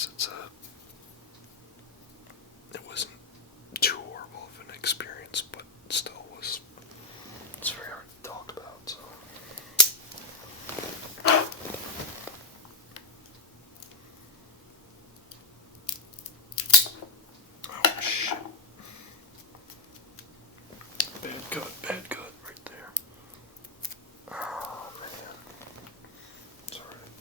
guess it wasn't too horrible of an experience, but still it's very hard to talk about, so. Oh shit. Bad cut right there. Oh man. It's alright.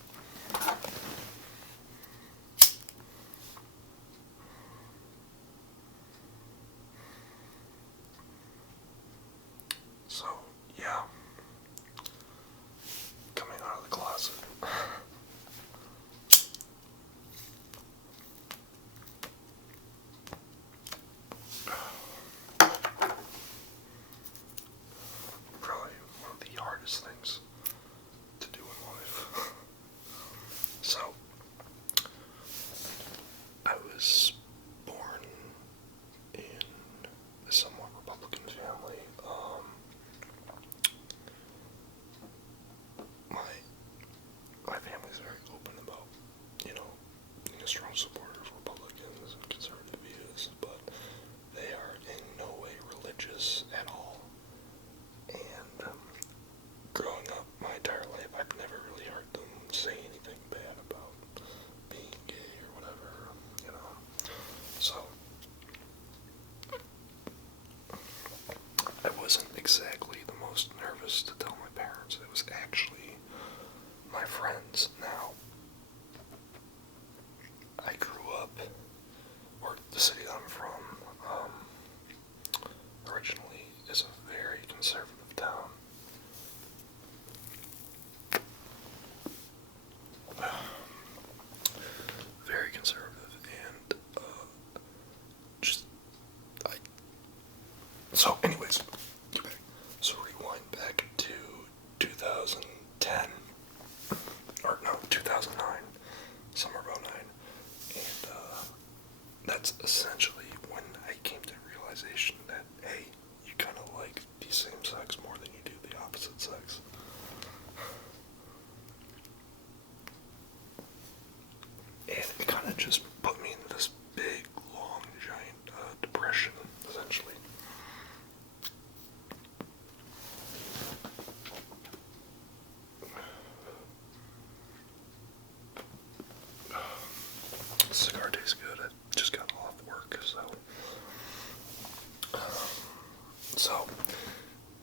So, yeah. Coming out of the closet. Probably one of the hardest things to do in life. So, I was born in a somewhat Republican family. My family's very open about, being a strong supporter of Republicans and conservative views, but they are in no way religious at all. And growing up my entire life, I've never really heard them say anything bad about being gay or whatever. So I wasn't exactly the most nervous to tell my parents. It was actually my friends. Now, I grew up, or the city I'm from, originally is a very conservative town. Very conservative, and just I. So, anyways, so rewind back to 2010, or no, 2009, somewhere about 9, and that's essentially when I came to the realization that, hey, you kind of like the same sex more than you do the opposite sex. And it kind of just put me into this big, long, giant depression, essentially. Cigar tastes good. I just got off work, so.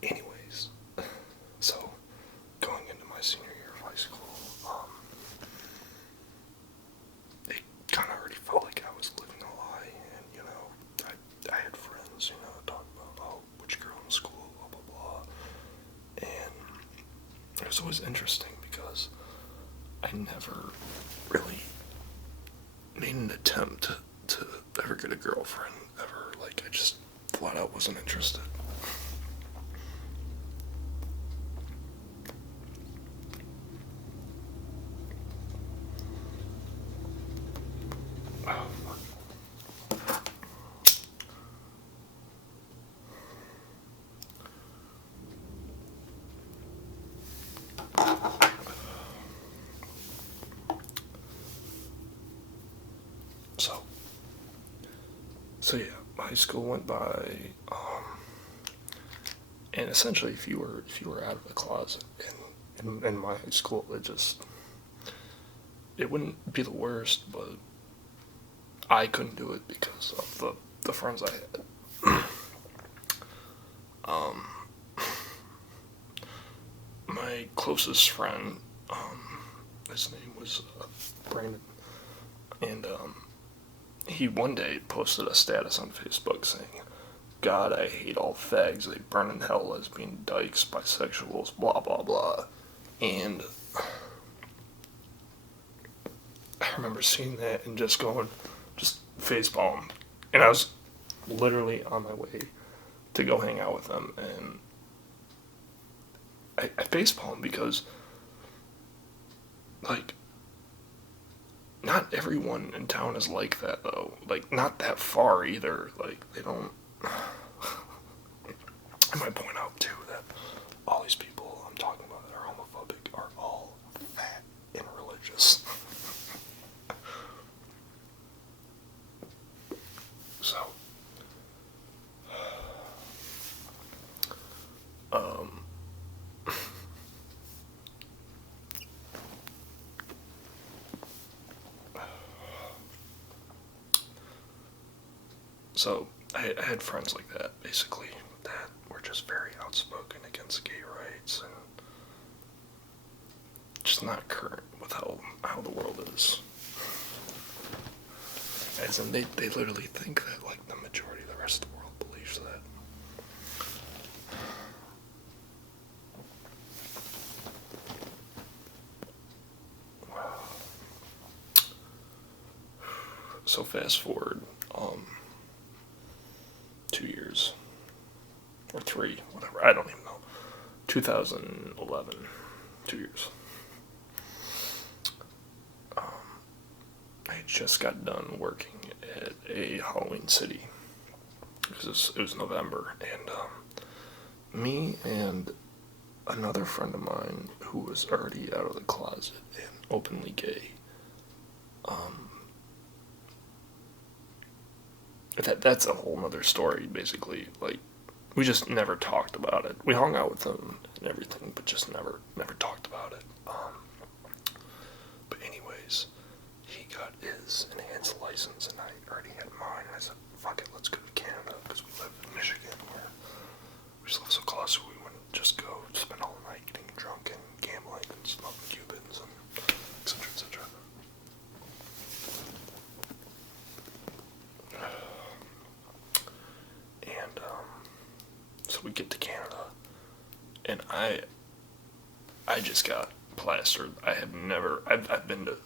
Anyways, so going into my senior year of high school, it kind of already felt like I was living a lie, and I had friends, talking about, oh, which girl in school, blah blah blah, and it was always interesting because I never really made an attempt to ever get a girlfriend ever. Like, I just flat out wasn't interested. Oh, fuck. So yeah, high school went by, and essentially, if you were out of the closet in my high school, it wouldn't be the worst, but I couldn't do it because of the friends I had. My closest friend, his name was Brandon, and he one day posted a status on Facebook saying, "God, I hate all fags. They burn in hell, lesbian dykes, bisexuals, blah blah blah." And I remember seeing that and just facepalm. And I was literally on my way to go hang out with them, and I facepalm because, like, not everyone in town is like that, though. Like, not that far either. Like, they don't. I might point out, too, that all these people I'm talking about that are homophobic are all fat and religious. So I had friends like that, basically, that were just very outspoken against gay rights and just not current with how the world is. As in, they literally think that, like, the majority of the rest of the world believes that. So fast forward, 2 years, or three, whatever, I don't even know. 2011, 2 years. I just got done working at a Halloween City. It was November, and me and another friend of mine who was already out of the closet and openly gay. That's a whole nother story, basically. Like, we just never talked about it. We hung out with him and everything, but just never talked about it. But anyways, he got his enhanced license, and I already had mine. And I said, "Fuck it, let's go to Canada," because we live in Michigan, where we just live so close. So we wouldn't just go spend all night getting drunk and gambling and smoking Cubans and etc. etc. And so we get to Canada, and I just got plastered. I've been to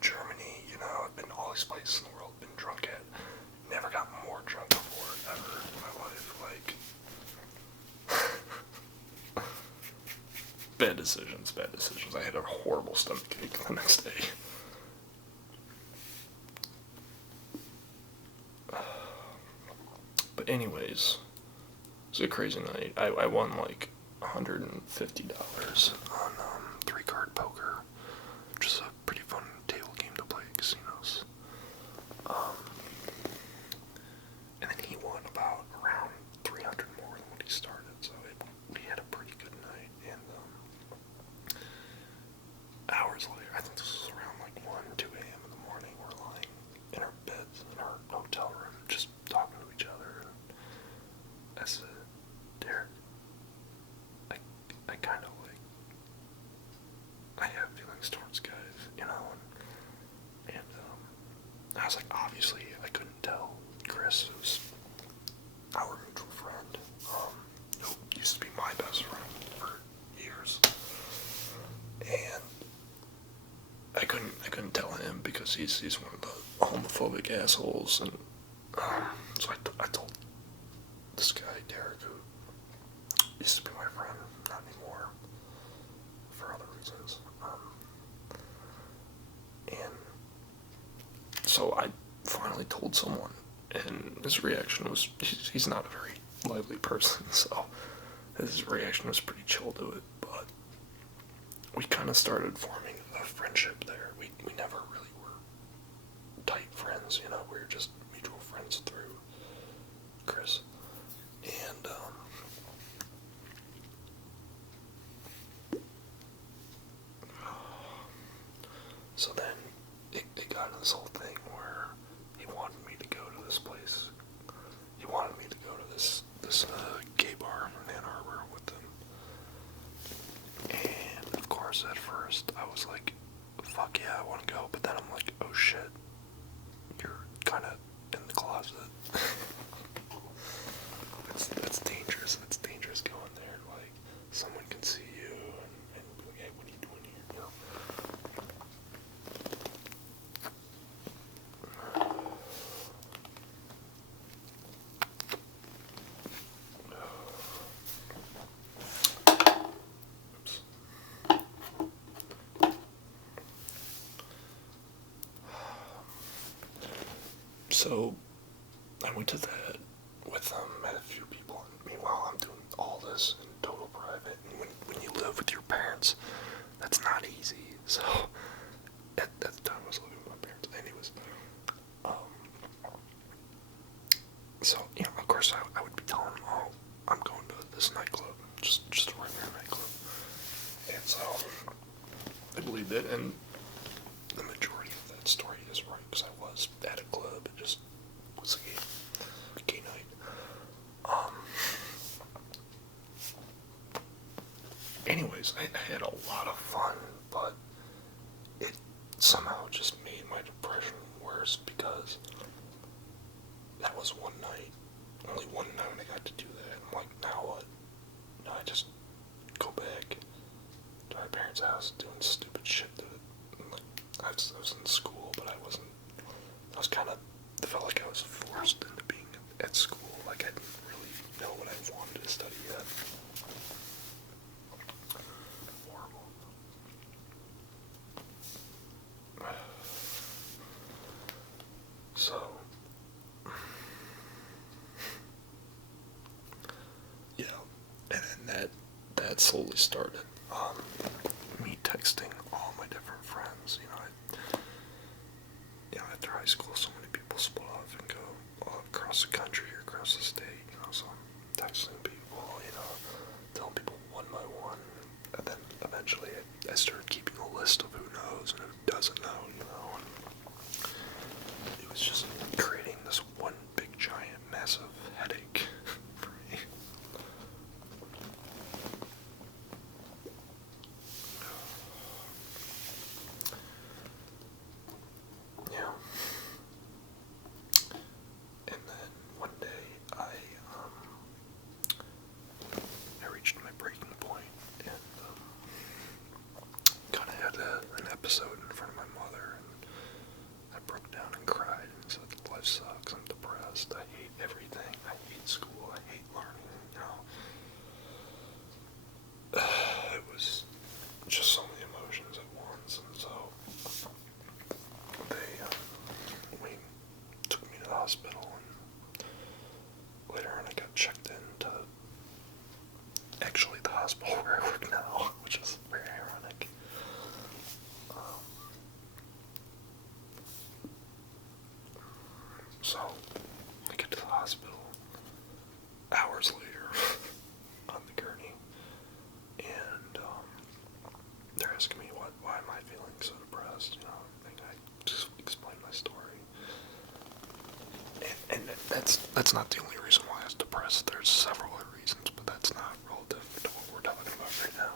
Germany, I've been to all these places in the world, been drunk at. Never got more drunk before ever in my life. Like, bad decisions. I had a horrible stomachache the next day. But anyways, it was a crazy night. I won like $150 on 3-card poker, which is a pretty fun table game to play at casinos. And then he won about around 300 more than what he started, so we had a pretty good night. And hours later, I think this was around like 1, 2 a.m. in the morning, we're lying in our beds in our hotel room, just talking to each other. And I said, "Derek, I kind of like, I have feelings towards guys, and I was like, obviously, I couldn't tell Chris, who's our mutual friend, who used to be my best friend for years, and I couldn't tell him because he's one of the homophobic assholes, and so I told this guy, Derek, who used to be my friend, not anymore, for other reasons. And so I finally told someone, and his reaction was, he's not a very lively person, so his reaction was pretty chill to it, but we kind of started forming a friendship there. We never really were tight friends, we were just mutual friends through Chris. And so then it got into this whole thing where he wanted me to go to this place. He wanted me to go to this gay bar in Ann Arbor with him. And of course, at first, I was like, "Fuck yeah, I want to go." But then I'm like, "Oh shit, you're kind of in the closet." That's dangerous. That's dangerous going there. Like, someone can see you and be like, "Hey, what are you doing here?" Oops. So I went to that with met a few people, and meanwhile I'm doing all this in total private. And when you live with your parents, that's not easy. So at the time I was living with my parents. Anyways, so of course I would be telling them, "Oh, I'm going to this nightclub, just a regular nightclub," and so I believed it, and the majority of that story is right because I was at a club. It just was a game. anyways, I had a lot of fun, but it somehow just made my depression worse because that was one night, only one night I got to do that. I'm like, now what? Now I just go back to my parents' house doing stupid shit that, like, I was in school, but I wasn't, I was kind of, I felt like I was forced into being at school, like I didn't really know what I wanted to study yet. Horrible. So, yeah, and then that slowly started. Me texting all my different friends. After high school, so many people split off and go all across the country or across the state. So I'm texting people. Telling people one by one, and then eventually I started keeping a list of who knows and who doesn't know. It was just creating this one big giant massive headache for me. Yeah. And then one day I reached my breaking point and kind of had an episode in front of my mother, and I broke down and cried and said, life sucks, I'm depressed, I hate everything, I hate school, I hate learning. It was just so many emotions at once, and so we took me to the hospital, and later on I got checked into actually the hospital where I work now, which is very ironic. So I get to the hospital hours later on the gurney, and they're asking me why am I feeling so depressed, and I just explain my story. And that's not the only reason why I was depressed. There's several other reasons, but that's not relative to what we're talking about right now.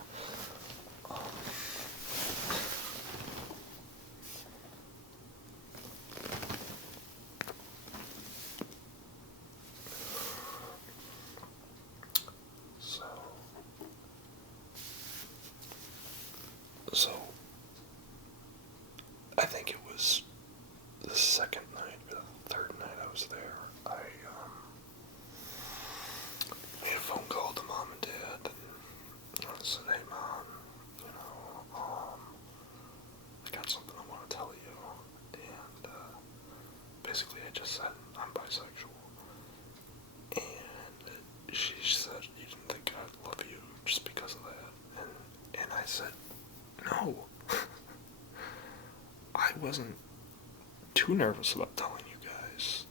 So I think it was the second night or the third night I was there. I made a phone call to mom and dad, and I said, "Hey mom, I got something I want to tell you." And basically, I just said I'm bisexual, and she said, "You didn't think I'd love you just because of that?" And I said, "No." I wasn't too nervous about telling you guys.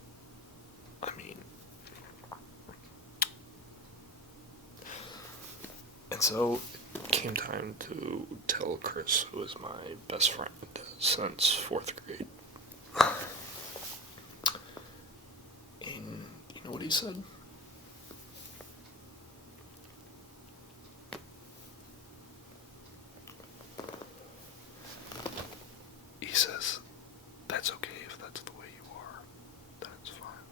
I mean, and so it came time to tell Chris, who is my best friend since 4th grade. And you know what he said? He says, "That's okay if that's the way you are. That's fine."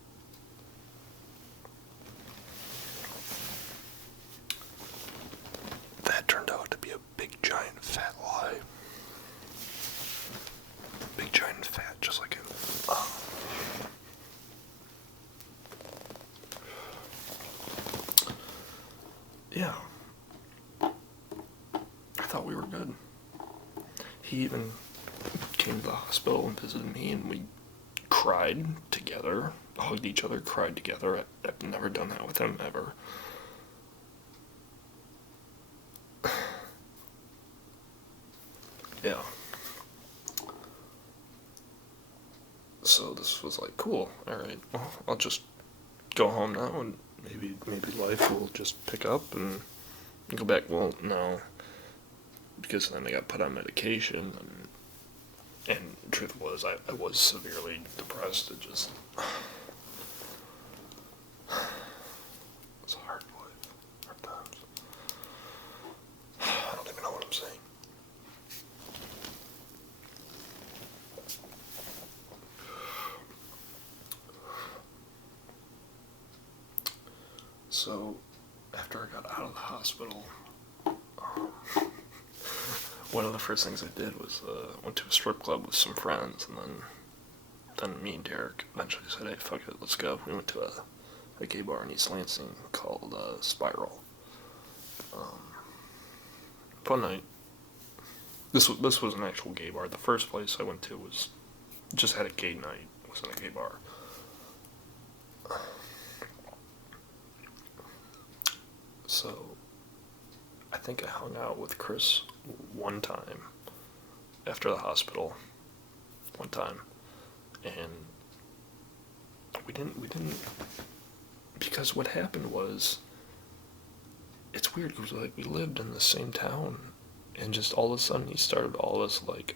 That turned out to be a big giant fat lie. Big giant fat, just like him. Yeah. I thought we were good. He even came to the hospital and visited me, and we cried together, hugged each other, cried together. I've never done that with him, ever. Yeah. So this was like, cool, alright, well, I'll just go home now, and maybe life will just pick up and go back. Well, no, because then I got put on medication, and the truth was, I was severely depressed. It just, it's a hard life, hard times. I don't even know So, after I got out of the hospital, one of the first things I did was went to a strip club with some friends, and then me and Derek eventually said, "Hey, fuck it, let's go." We went to a gay bar in East Lansing called Spiral. Fun night. This was an actual gay bar. The first place I went to was just had a gay night. It wasn't a gay bar. So, I think I hung out with Chris one time after the hospital. One time, and we didn't because what happened was it's weird because like we lived in the same town, and just all of a sudden he started all this like,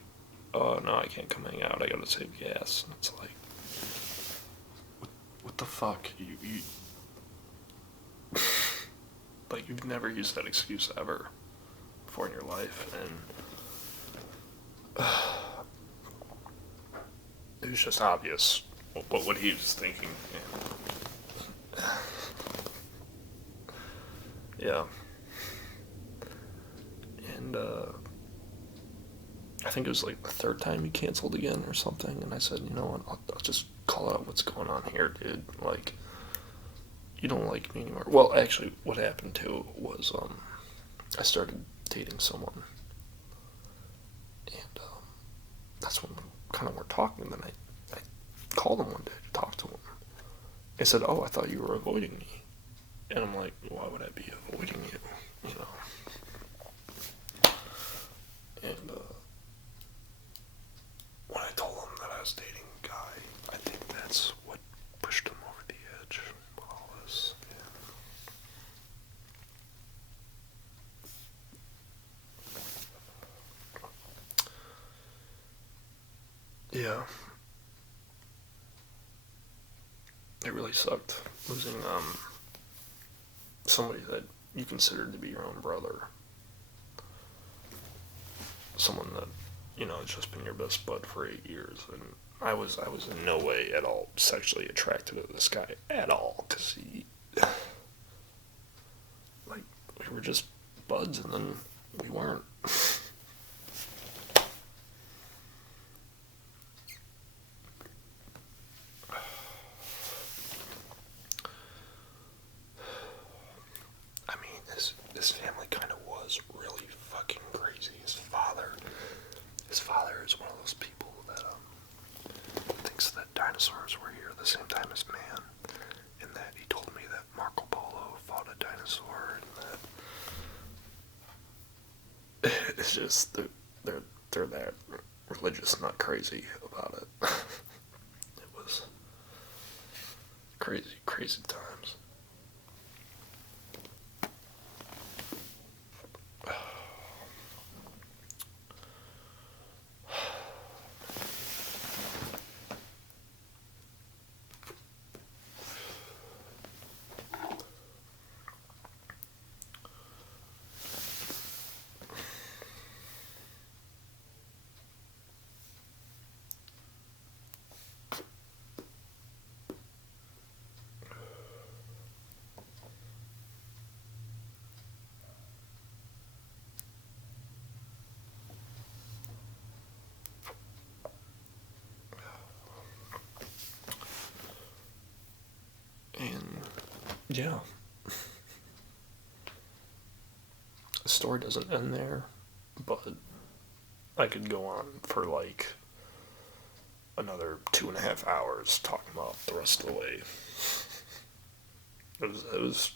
"Oh no, I can't come hang out. I gotta save gas." And it's like, what the fuck? You like you've never used that excuse ever before in your life, and it was just obvious what he was thinking. And, yeah, and I think it was like the third time he canceled again or something, and I said, you know what, I'll just call out what's going on here, dude. Like, you don't like me anymore. Well, actually, what happened too was I started dating someone, and that's when we kind of were talking. And then I called him one day to talk to him. I said, "Oh, I thought you were avoiding me," and I'm like, "Why would I be avoiding you?" You know. And when I told him that I was dating a guy, I think that's what pushed him over the edge with all this. Yeah, it really sucked losing somebody that you considered to be your own brother, someone that has just been your best bud for 8 years, and I was in no way at all sexually attracted to this guy at all, because he like we were just buds, and then we weren't. I mean, this family kind of was really fucking crazy. His father is one of those people that thinks that dinosaurs were here at the same time as man, and that he told me that Marco Polo fought a dinosaur, and that it's just they're that religious, not crazy about it. It was crazy times. And yeah, the story doesn't end there, but I could go on for like another 2.5 hours talking about the rest of the way. It was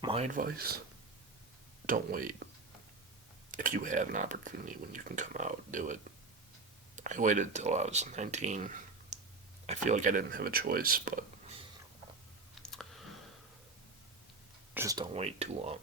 my advice. Don't wait. If you have an opportunity when you can come out, do it. I waited till I was 19. I feel like I didn't have a choice, but just don't wait too long.